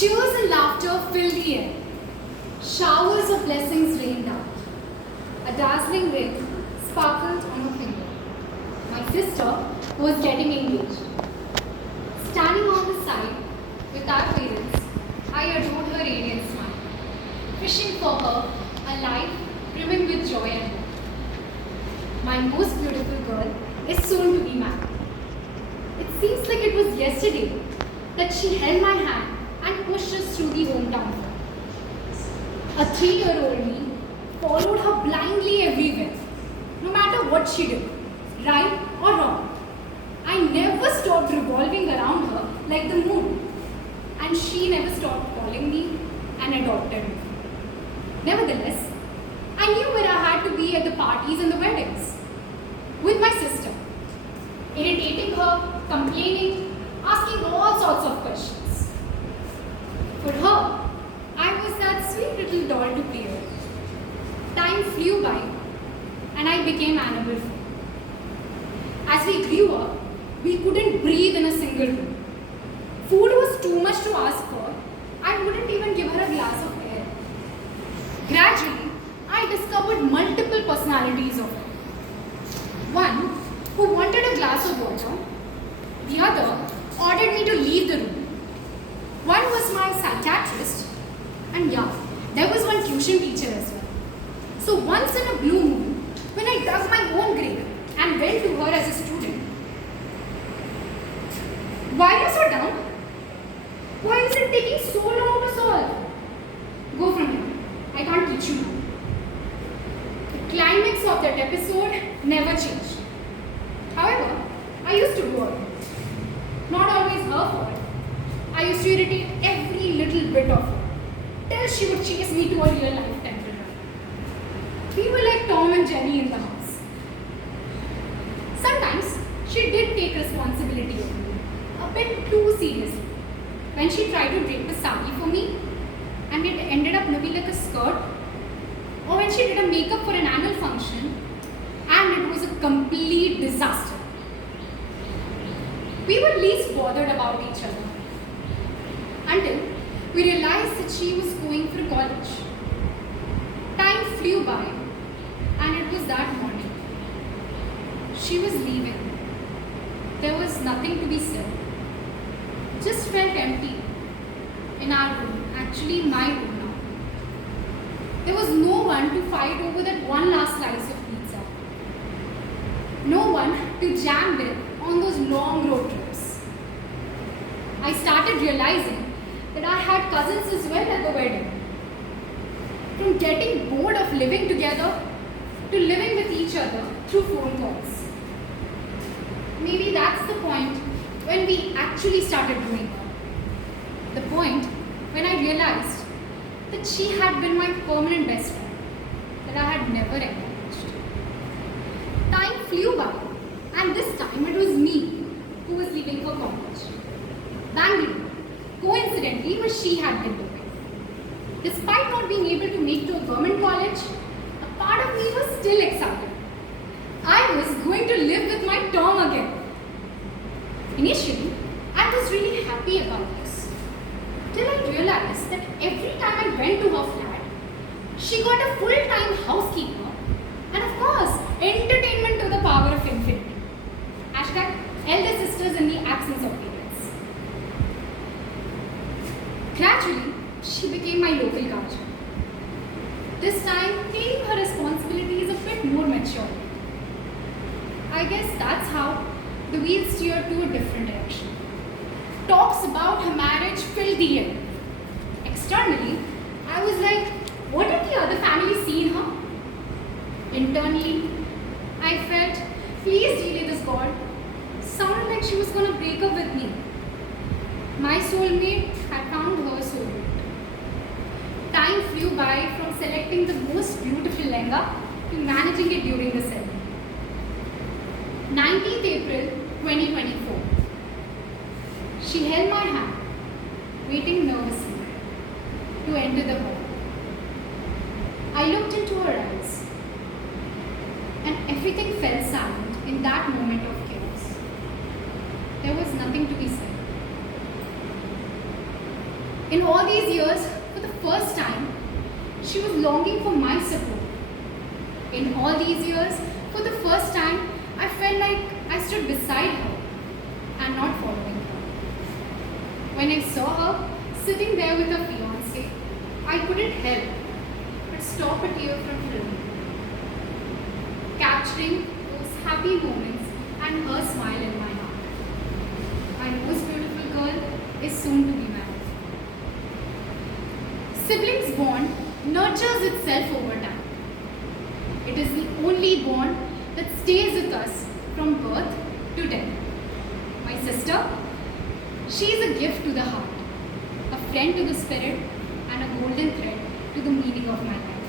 Cheers and laughter filled the air. Showers of blessings rained out. A dazzling ring sparkled on her finger. My sister was getting engaged. Standing on the side with our parents, I adored her radiant smile, wishing for her a life brimming with joy and hope. My most beautiful girl is soon to be married. It seems like it was yesterday that she held my hand and pushed us through the hometown hall. A 3-year-old me followed her blindly everywhere, no matter what she did, right or wrong. I never stopped revolving around her like the moon, and she never stopped calling me an adopted me. Nevertheless, I knew where I had to be at the parties and the weddings, with my sister, irritating her, complaining, asking all sorts of questions. For her, I was that sweet little doll to play with. Time flew by, and I became Annabelle. As we grew up, we couldn't breathe in a single room. Food was too much to ask for. I wouldn't even give her a glass of air. Gradually, I discovered multiple personalities of her. One who wanted a glass of water. The other ordered me to leave the room. One was my psychiatrist. And yeah, there was one tuition teacher as well. So once in a blue moon, when I dug my own grave and went to her as a student, "Why are you so down? Why is it taking so long to solve? Go from here. I can't teach you now." The climax of that episode never changed. However, I used to go her. Not always her fault. I used to irritate every little bit of her, till she would chase me to a real life temple run. We were like Tom and Jerry in the house. Sometimes she did take responsibility over me, a bit too seriously. When she tried to drape a sari for me, and it ended up looking like a skirt, or when she did a makeup for an annual function, and it was a complete disaster. We were least bothered about each other, until we realized that she was going for college. Time flew by, and it was that morning. She was leaving. There was nothing to be said. Just felt empty in our room, actually my room now. There was no one to fight over that one last slice of pizza. No one to jam with on those long road trips. I started realizing that I had cousins as well at the wedding. From getting bored of living together to living with each other through phone calls. Maybe that's the point when we actually started growing up. The point when I realized that she had been my permanent best friend that I had never acknowledged. Time flew by, and this time it was me who was leaving for college. Bangalore, coincidentally, where she had been living. Despite not being able to make to a government college, a part of me was still excited. I was going to live with my Tom again. Initially, I was really happy about this, till I realized that every time I went to her flat, she got a full-time housekeeper and, of course, entertainment to the power of infinity. Hashtag elder sisters in the absence of parents. Gradually, she became my local guardian. This time, taking her responsibilities a bit more mature. I guess that's how the wheels steered to a different direction. Talks about her marriage filled the air. Externally, I was like, what did the other family see in her? Internally, I felt, please delay this God. Sounded like she was going to break up with me. My soulmate had found her soulmate. Time flew by from selecting the most beautiful lehenga to managing it during the ceremony. 19th April 2024. She held my hand, waiting nervously to enter the hall. I looked into her eyes, and everything fell silent in that moment of chaos. There was nothing to be said. In all these years, for the first time, she was longing for my support. In all these years, for the first time, I felt like I stood beside her and not following her. When I saw her sitting there with her fiancé, I couldn't help but stop a tear from flowing, capturing those happy moments and her smile in my heart. My most beautiful girl is soon to be married. Siblings bond nurtures itself over time. It is the only bond that stays with us from birth to death. My sister, she is a gift to the heart, a friend to the spirit, and a golden thread to the meaning of my life.